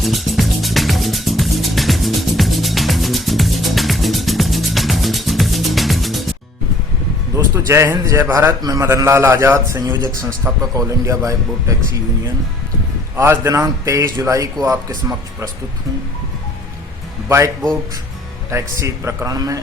दोस्तों जय हिंद जय भारत। मैं मदन लाल आज़ाद, संयोजक संस्थापक all India bike board taxi union. आज दिनांक 23 जुलाई को आपके समक्ष प्रस्तुत हूँ। बाइक बोर्ड टैक्सी प्रकरण में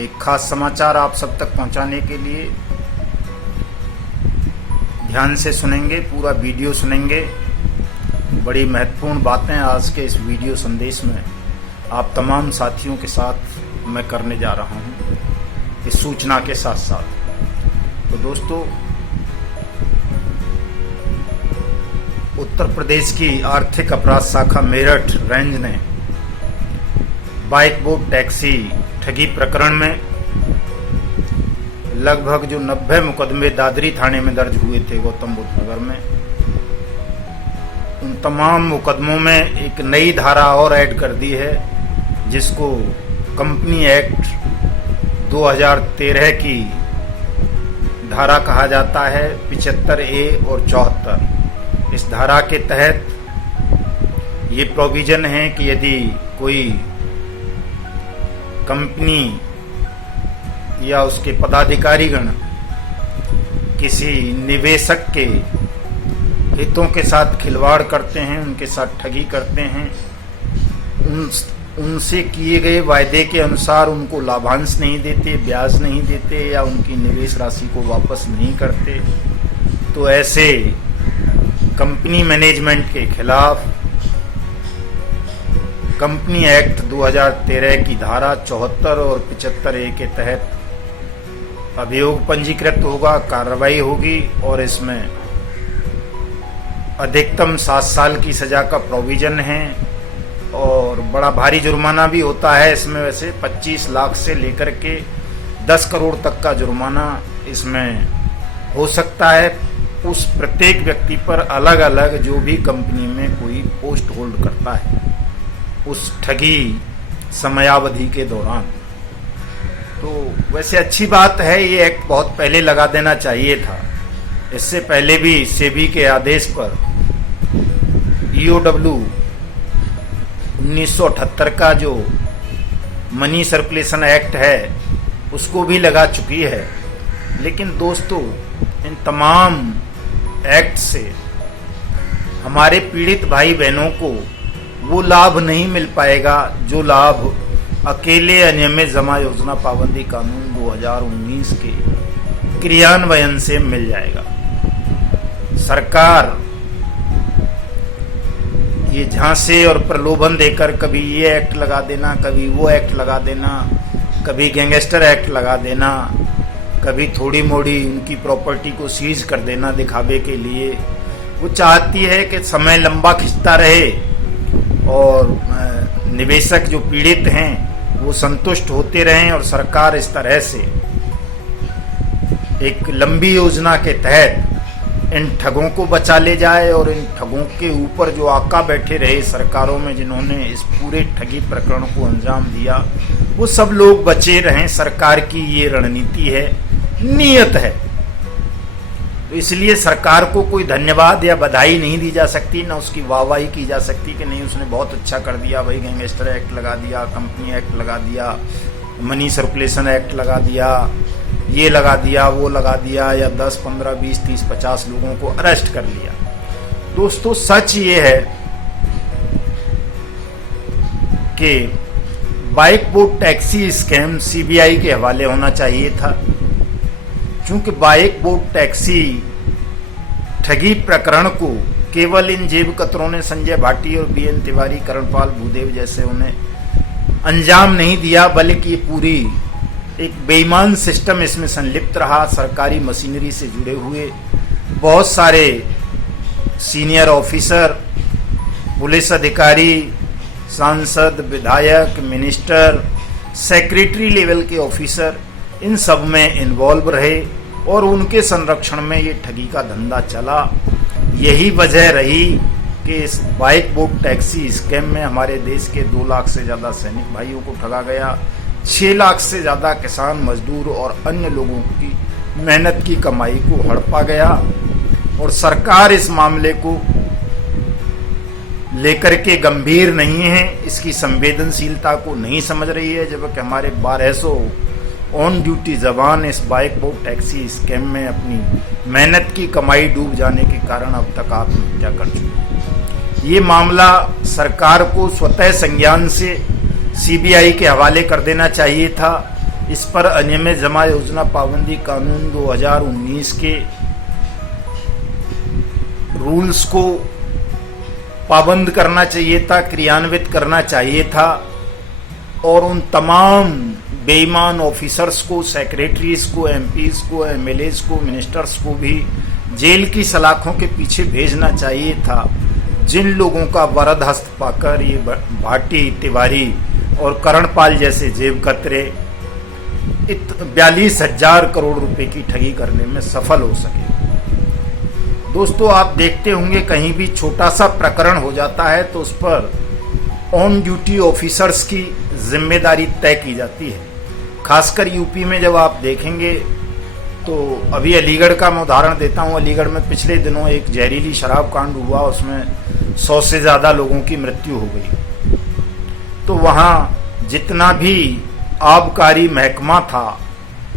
एक खास समाचार आप सब तक पहुँचाने के लिए ध्यान से सुनेंगे, पूरा वीडियो सुनेंगे। बड़ी महत्वपूर्ण बातें आज के इस वीडियो संदेश में आप तमाम साथियों के साथ मैं करने जा रहा हूँ, इस सूचना के साथ साथ। तो दोस्तों, उत्तर प्रदेश की आर्थिक अपराध शाखा मेरठ रेंज ने बाइक बोर्ड टैक्सी ठगी प्रकरण में लगभग जो 90 मुकदमे दादरी थाने में दर्ज हुए थे गौतम बुद्ध नगर में, उन तमाम मुकदमों में एक नई धारा और ऐड कर दी है, जिसको कंपनी एक्ट 2013 की धारा कहा जाता है, 75A और 74। इस धारा के तहत ये प्रोविजन है कि यदि कोई कंपनी या उसके पदाधिकारीगण किसी निवेशक के हितों के साथ खिलवाड़ करते हैं, उनके साथ ठगी करते हैं, उनसे किए गए वायदे के अनुसार उनको लाभांश नहीं देते, ब्याज नहीं देते या उनकी निवेश राशि को वापस नहीं करते, तो ऐसे कंपनी मैनेजमेंट के खिलाफ कंपनी एक्ट 2013 की धारा 74 और 75A के तहत अभियोग पंजीकृत होगा, कार्रवाई होगी और इसमें अधिकतम 7 साल की सजा का प्रोविजन है और बड़ा भारी जुर्माना भी होता है इसमें। वैसे 25 लाख से लेकर के 10 करोड़ तक का जुर्माना इसमें हो सकता है उस प्रत्येक व्यक्ति पर अलग अलग जो भी कंपनी में कोई पोस्ट होल्ड करता है उस ठगी समयावधि के दौरान। तो वैसे अच्छी बात है, ये एक्ट बहुत पहले लगा देना चाहिए था। इससे पहले भी सेबी के आदेश पर EOW 1978 का जो मनी सर्कुलेशन एक्ट है उसको भी लगा चुकी है। लेकिन दोस्तों, इन तमाम एक्ट से हमारे पीड़ित भाई बहनों को वो लाभ नहीं मिल पाएगा जो लाभ अकेले अनियमित जमा योजना पाबंदी कानून 2019 के क्रियान्वयन से मिल जाएगा। सरकार ये झांसे और प्रलोभन देकर कभी ये एक्ट लगा देना, कभी वो एक्ट लगा देना, कभी गैंगस्टर एक्ट लगा देना, कभी थोड़ी मोड़ी उनकी प्रॉपर्टी को सीज कर देना दिखावे के लिए। वो चाहती है कि समय लंबा खिंचता रहे और निवेशक जो पीड़ित हैं वो संतुष्ट होते रहें और सरकार इस तरह से एक लंबी योजना के तहत इन ठगों को बचा ले जाए और इन ठगों के ऊपर जो आका बैठे रहे सरकारों में जिन्होंने इस पूरे ठगी प्रकरण को अंजाम दिया, वो सब लोग बचे रहें। सरकार की ये रणनीति है, नियत है। तो इसलिए सरकार को कोई धन्यवाद या बधाई नहीं दी जा सकती, ना उसकी वाहवाही की जा सकती कि नहीं उसने बहुत अच्छा कर दिया भाई, गैंगस्टर एक्ट लगा दिया, कंपनी एक्ट लगा दिया, मनी सर्कुलेशन एक्ट लगा दिया, ये लगा दिया, वो लगा दिया, या 10, 15, 20, 30, 50 लोगों को अरेस्ट कर लिया। दोस्तों, सच ये है कि bike board taxi scam CBI के हवाले होना चाहिए था, क्योंकि बाइक बोर्ड टैक्सी ठगी प्रकरण को केवल इन जेब कतरों ने, संजय भाटी और BN तिवारी, करणपाल भूदेव जैसे उन्हें अंजाम नहीं दिया, बल्कि पूरी एक बेईमान सिस्टम इसमें संलिप्त रहा। सरकारी मशीनरी से जुड़े हुए बहुत सारे सीनियर ऑफिसर, पुलिस अधिकारी, सांसद, विधायक, मिनिस्टर, सेक्रेटरी लेवल के ऑफिसर, इन सब में इन्वॉल्व रहे और उनके संरक्षण में ये ठगी का धंधा चला। यही वजह रही कि इस बाइक बोर्ड टैक्सी स्कैम में हमारे देश के 2 लाख से ज़्यादा सैनिक भाइयों को ठगा गया, 6 लाख से ज़्यादा किसान, मजदूर और अन्य लोगों की मेहनत की कमाई को हड़पा गया और सरकार इस मामले को लेकर के गंभीर नहीं है, इसकी संवेदनशीलता को नहीं समझ रही है, जबकि हमारे 1200 ऑन ड्यूटी जवान इस बाइक बोट टैक्सी स्कैम में अपनी मेहनत की कमाई डूब जाने के कारण अब तक आत्महत्या कर चुके हैं। ये मामला सरकार को स्वतः संज्ञान से सीबीआई के हवाले कर देना चाहिए था। इस पर अनियमित जमा योजना पाबंदी कानून 2019 के रूल्स को पाबंद करना चाहिए था, क्रियान्वित करना चाहिए था और उन तमाम बेईमान ऑफिसर्स को, सेक्रेटरीज को, एमपीज को, एमएलएज को, मिनिस्टर्स को भी जेल की सलाखों के पीछे भेजना चाहिए था, जिन लोगों का वरद हस्त पाकर ये भाटी, तिवारी और करणपाल जैसे जेब कतरे 42,000 करोड़ रुपए की ठगी करने में सफल हो सके। दोस्तों, आप देखते होंगे कहीं भी छोटा सा प्रकरण हो जाता है तो उस पर ऑन ड्यूटी ऑफिसर्स की जिम्मेदारी तय की जाती है। खासकर यूपी में जब आप देखेंगे तो अभी अलीगढ़ का मैं उदाहरण देता हूँ। अलीगढ़ में पिछले दिनों एक जहरीली शराब कांड हुआ, उसमें 100 से ज़्यादा लोगों की मृत्यु हो गई। तो वहाँ जितना भी आबकारी महकमा था,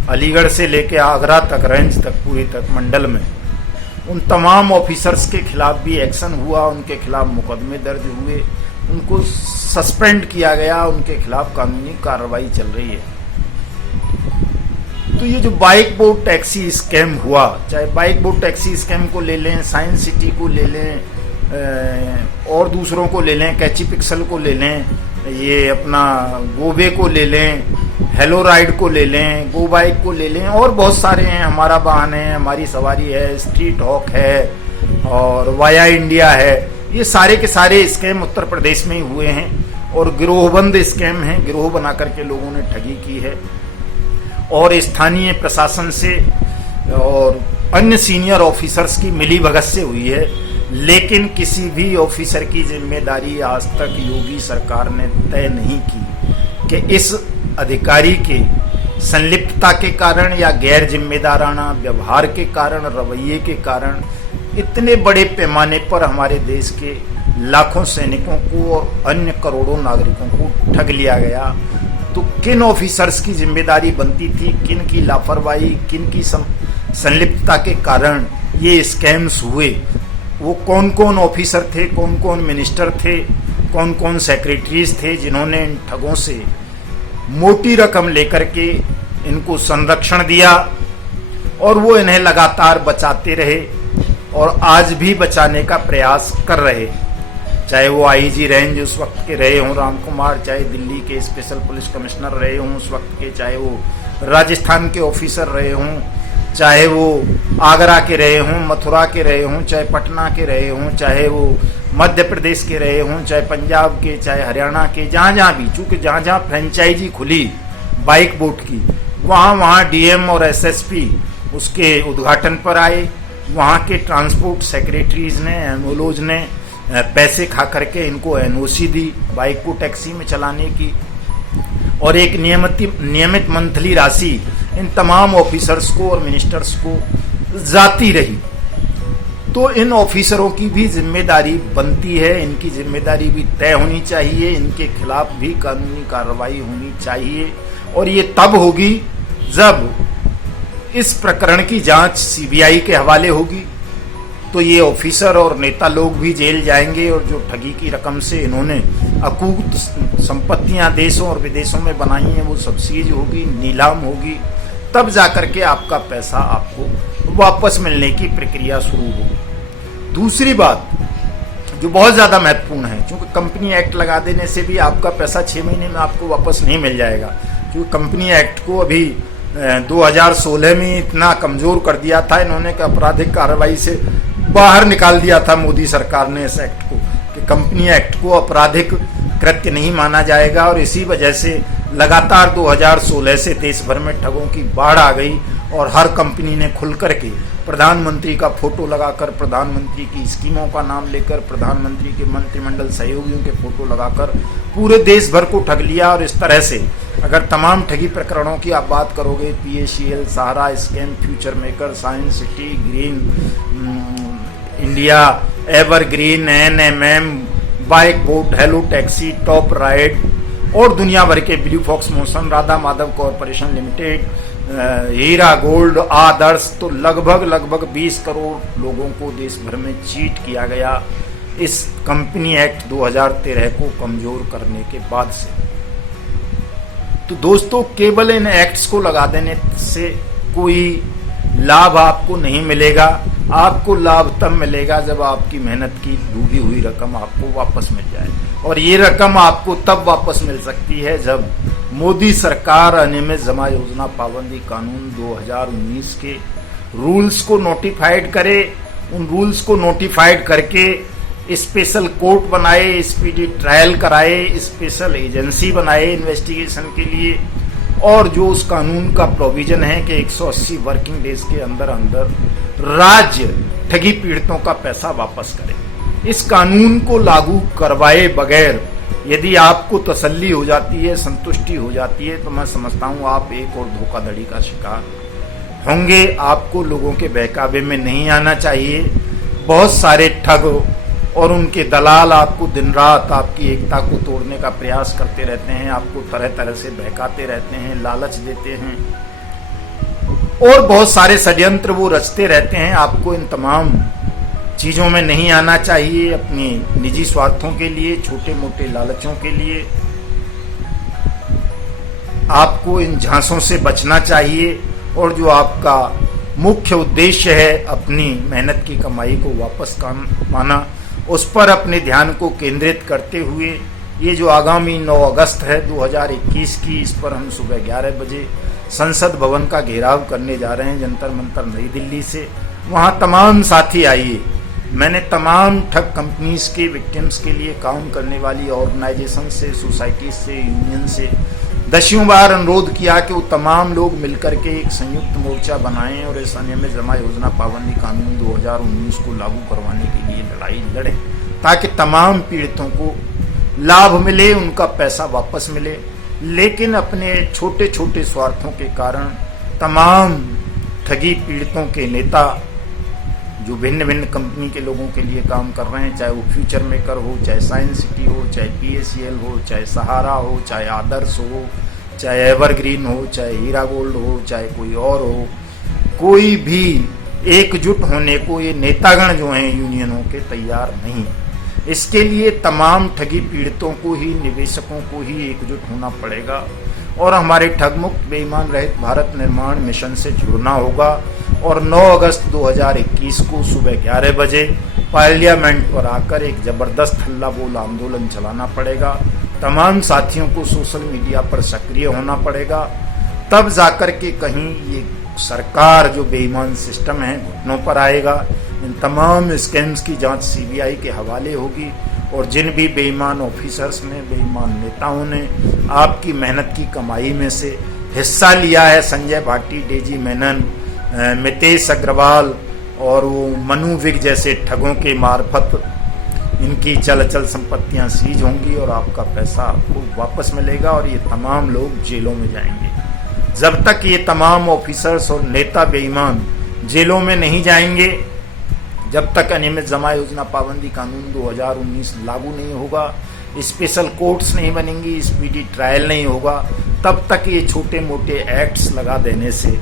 अलीगढ़ से लेकर आगरा तक, रेंज तक, पूरी तक मंडल में, उन तमाम ऑफिसर्स के खिलाफ भी एक्शन हुआ, उनके खिलाफ मुकदमे दर्ज हुए, उनको सस्पेंड किया गया, उनके खिलाफ कानूनी कार्रवाई चल रही है। तो ये जो बाइक बोट टैक्सी स्कैम हुआ, चाहे बाइक बोट टैक्सी स्कैम को ले लें, साइंस सिटी को ले लें, और दूसरों को ले लें, कैची पिक्सल को ले लें, ये अपना गोबे को ले लें, हेलो राइड को ले लें, गो बाइक को ले लें, और बहुत सारे हैं, हमारा वाहन है, हमारी सवारी है, स्ट्रीट हॉक है और वाया इंडिया है। ये सारे के सारे स्कैम उत्तर प्रदेश में ही हुए हैं और गिरोहबंद स्कैम हैं। गिरोह बना करके लोगों ने ठगी की है और स्थानीय प्रशासन से और अन्य सीनियर ऑफिसर्स की मिलीभगत से हुई है। लेकिन किसी भी ऑफिसर की जिम्मेदारी आज तक योगी सरकार ने तय नहीं की कि इस अधिकारी के संलिप्तता के कारण या गैर जिम्मेदाराना व्यवहार के कारण, रवैये के कारण इतने बड़े पैमाने पर हमारे देश के लाखों सैनिकों को और अन्य करोड़ों नागरिकों को ठग लिया गया। तो किन ऑफिसर्स की जिम्मेदारी बनती थी, किन की लापरवाही, किन की संलिप्तता के कारण ये स्कैम्स हुए, वो कौन कौन ऑफिसर थे, कौन कौन मिनिस्टर थे, कौन कौन सेक्रेटरीज थे जिन्होंने इन ठगों से मोटी रकम लेकर के इनको संरक्षण दिया और वो इन्हें लगातार बचाते रहे और आज भी बचाने का प्रयास कर रहे। चाहे वो आईजी रेंज उस वक्त के रहे हों राम कुमार, चाहे दिल्ली के स्पेशल पुलिस कमिश्नर रहे हों उस वक्त के, चाहे वो राजस्थान के ऑफिसर रहे हों, चाहे वो आगरा के रहे हों, मथुरा के रहे हों, चाहे पटना के रहे हों, चाहे वो मध्य प्रदेश के रहे हों, चाहे पंजाब के, चाहे हरियाणा के, जहाँ जहाँ भी, चूँकि जहाँ जहाँ फ्रेंचाइजी खुली बाइक बोट की, वहाँ वहाँ डीएम और एसएसपी उसके उद्घाटन पर आए। वहाँ के ट्रांसपोर्ट सेक्रेटरीज ने, एमओलोज ने पैसे खा करके इनको एनओसी दी बाइक को टैक्सी में चलाने की और एक नियमित मंथली राशि इन तमाम ऑफिसर्स को और मिनिस्टर्स को जाती रही। तो इन ऑफिसरों की भी जिम्मेदारी बनती है, इनकी जिम्मेदारी भी तय होनी चाहिए, इनके खिलाफ भी कानूनी कार्रवाई होनी चाहिए और ये तब होगी जब इस प्रकरण की जांच सीबीआई के हवाले होगी। तो ये ऑफिसर और नेता लोग भी जेल जाएंगे और जो ठगी की रकम से इन्होंने अकूत संपत्तियां देशों और विदेशों में बनाई हैं वो सब सीज होगी, नीलाम होगी, तब जाकर के आपका पैसा आपको वापस मिलने की प्रक्रिया शुरू होगी। दूसरी बात जो बहुत ज़्यादा महत्वपूर्ण है, क्योंकि कंपनी एक्ट लगा देने से भी आपका पैसा 6 महीने में आपको वापस नहीं मिल जाएगा, क्योंकि कंपनी एक्ट को अभी 2016 में इतना कमज़ोर कर दिया था इन्होंने कि आपराधिक कार्रवाई से बाहर निकाल दिया था मोदी सरकार ने इस एक्ट को, कि कंपनी एक्ट को आपराधिक कृत्य नहीं माना जाएगा। और इसी वजह से लगातार 2016 से देश भर में ठगों की बाढ़ आ गई और हर कंपनी ने खुल करके प्रधानमंत्री का फोटो लगाकर, प्रधानमंत्री की स्कीमों का नाम लेकर, प्रधानमंत्री के मंत्रिमंडल सहयोगियों के फोटो लगाकर पूरे देश भर को ठग लिया। और इस तरह से अगर तमाम ठगी प्रकरणों की आप बात करोगे, PACL, Sahara scam, future maker, science city, green India, evergreen, NMM, bike boat, hello taxi, top ride और दुनिया भर के blue fox motion, Radha Madhav corporation limited, Heera gold, Adarsh, तो लगभग 20 करोड़ लोगों को देश भर में चीट किया गया इस कंपनी एक्ट 2013 को कमजोर करने के बाद से। तो दोस्तों, केवल इन एक्ट्स को लगा देने से कोई लाभ आपको नहीं मिलेगा। आपको लाभ तब मिलेगा जब आपकी मेहनत की डूबी हुई रकम आपको वापस मिल जाए, और ये रकम आपको तब वापस मिल सकती है जब मोदी सरकार अनियमित जमा योजना पाबंदी कानून 2019 के रूल्स को नोटिफाइड करे। उन रूल्स को नोटिफाइड करके स्पेशल कोर्ट बनाए, स्पीडी ट्रायल कराए, स्पेशल एजेंसी बनाए इन्वेस्टिगेशन के लिए, और जो उस कानून का प्रोविजन है कि 180 वर्किंग डेज के अंदर अंदर राज्य ठगी पीड़ितों का पैसा वापस करे। इस कानून को लागू करवाए बगैर यदि आपको तसल्ली हो जाती है, संतुष्टि हो जाती है, तो मैं समझता हूँ आप एक और धोखाधड़ी का शिकार होंगे। आपको लोगों के बहकावे में नहीं आना चाहिए। बहुत सारे ठग और उनके दलाल आपको दिन रात आपकी एकता को तोड़ने का प्रयास करते रहते हैं, आपको तरह तरह से बहकाते रहते हैं, लालच देते हैं, और बहुत सारे षड्यंत्र वो रचते रहते हैं। आपको इन तमाम चीजों में नहीं आना चाहिए। अपने निजी स्वार्थों के लिए, छोटे मोटे लालचों के लिए आपको इन झांसों से बचना चाहिए, और जो आपका मुख्य उद्देश्य है अपनी मेहनत की कमाई को वापस पाना, उस पर अपने ध्यान को केंद्रित करते हुए ये जो आगामी 9 अगस्त है 2021 की, इस पर हम सुबह 11 बजे संसद भवन का घेराव करने जा रहे हैं, जंतर मंतर नई दिल्ली से। वहाँ तमाम साथी आइए। मैंने तमाम ठग कंपनीज के विक्टिम्स के लिए काम करने वाली ऑर्गेनाइजेशन से, सोसाइटी से, यूनियन से दसियों बार अनुरोध किया कि वो तमाम लोग मिलकर के एक संयुक्त मोर्चा बनाएं और इस अनियमित जमा योजना पाबंदी कानून 2019 को लागू करवाने के लिए लड़ाई लड़ें, ताकि तमाम पीड़ितों को लाभ मिले, उनका पैसा वापस मिले। लेकिन अपने छोटे छोटे स्वार्थों के कारण तमाम ठगी पीड़ितों के नेता जो भिन्न भिन्न कंपनी के लोगों के लिए काम कर रहे हैं, चाहे वो फ्यूचर मेकर हो, चाहे साइंस सिटी हो, चाहे PACL हो, चाहे सहारा हो, चाहे आदर्श हो, चाहे एवरग्रीन हो, चाहे हीरा गोल्ड हो, चाहे कोई और हो, कोई भी एकजुट होने को ये नेतागण जो हैं यूनियनों के तैयार नहीं। इसके लिए तमाम ठगी पीड़ितों को ही, निवेशकों को ही एकजुट होना पड़ेगा और हमारे ठगमुक्त बेईमान रहित भारत निर्माण मिशन से जुड़ना होगा। और 9 अगस्त 2021 को सुबह 11 बजे पार्लियामेंट पर आकर एक जबरदस्त हल्ला बोल आंदोलन चलाना पड़ेगा। तमाम साथियों को सोशल मीडिया पर सक्रिय होना पड़ेगा, तब जाकर के कहीं ये सरकार जो बेईमान सिस्टम है घुटनों पर आएगा। इन तमाम स्कैम्स की जांच CBI के हवाले होगी, और जिन भी बेईमान ऑफिसर्स ने, बेईमान नेताओं ने आपकी मेहनत की कमाई में से हिस्सा लिया है, संजय भाटी, डेजी मेनन, मितेश अग्रवाल और वो मनु विग जैसे ठगों के मार्फत इनकी चल संपत्तियां सीज होंगी और आपका पैसा आपको वापस मिलेगा, और ये तमाम लोग जेलों में जाएंगे। जब तक ये तमाम ऑफिसर्स और नेता बेईमान जेलों में नहीं जाएंगे, जब तक अनियमित जमा योजना पाबंदी कानून 2019 लागू नहीं होगा, स्पेशल कोर्ट्स नहीं बनेंगी, स्पीडी ट्रायल नहीं होगा, तब तक ये छोटे मोटे एक्ट्स लगा देने से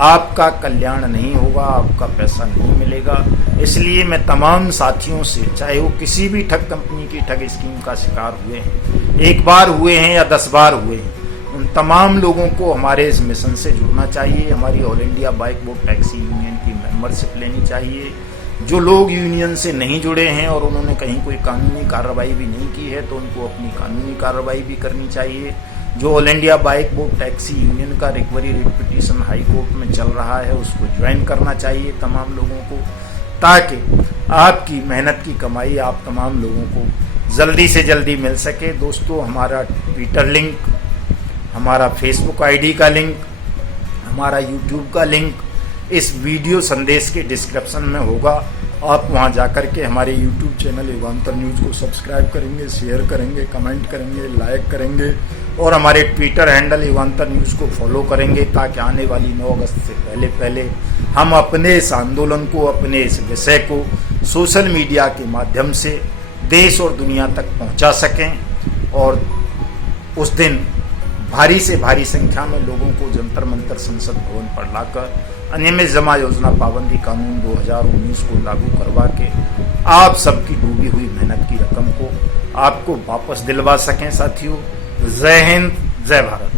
आपका कल्याण नहीं होगा, आपका पैसा नहीं मिलेगा। इसलिए मैं तमाम साथियों से, चाहे वो किसी भी ठग कंपनी की ठग स्कीम का शिकार हुए हैं, एक बार हुए हैं या 10 बार हुए हैं, उन तमाम लोगों को हमारे इस मिशन से जुड़ना चाहिए। हमारी all India bike boat taxi union की मेंबरशिप लेनी चाहिए। जो लोग यूनियन से नहीं जुड़े हैं और उन्होंने कहीं कोई कानूनी कार्रवाई भी नहीं की है, तो उनको अपनी कानूनी कार्रवाई भी करनी चाहिए। जो all India bike boat taxi union का recovery writ petition high court में चल रहा है, उसको ज्वाइन करना चाहिए तमाम लोगों को, ताकि आपकी मेहनत की कमाई आप तमाम लोगों को जल्दी से जल्दी मिल सके। दोस्तों, हमारा ट्विटर लिंक, हमारा फेसबुक ID का लिंक, हमारा यूट्यूब का लिंक इस वीडियो संदेश के डिस्क्रिप्शन में होगा। आप वहां जाकर के हमारे यूट्यूब चैनल युगांतर न्यूज़ को सब्सक्राइब करेंगे, शेयर करेंगे, कमेंट करेंगे, लाइक करेंगे, और हमारे ट्विटर हैंडल युगांतर न्यूज़ को फॉलो करेंगे, ताकि आने वाली 9 अगस्त से पहले हम अपने इस आंदोलन को, अपने इस विषय को सोशल मीडिया के माध्यम से देश और दुनिया तक पहुंचा सकें और उस दिन भारी से भारी संख्या में लोगों को जंतर मंतर संसद भवन पर लाकर अनियमित जमा योजना पाबंदी कानून 2019 को लागू करवा के आप सबकी डूबी हुई मेहनत की रकम को आपको वापस दिलवा सकें। साथियों, जय हिंद, जय भारत।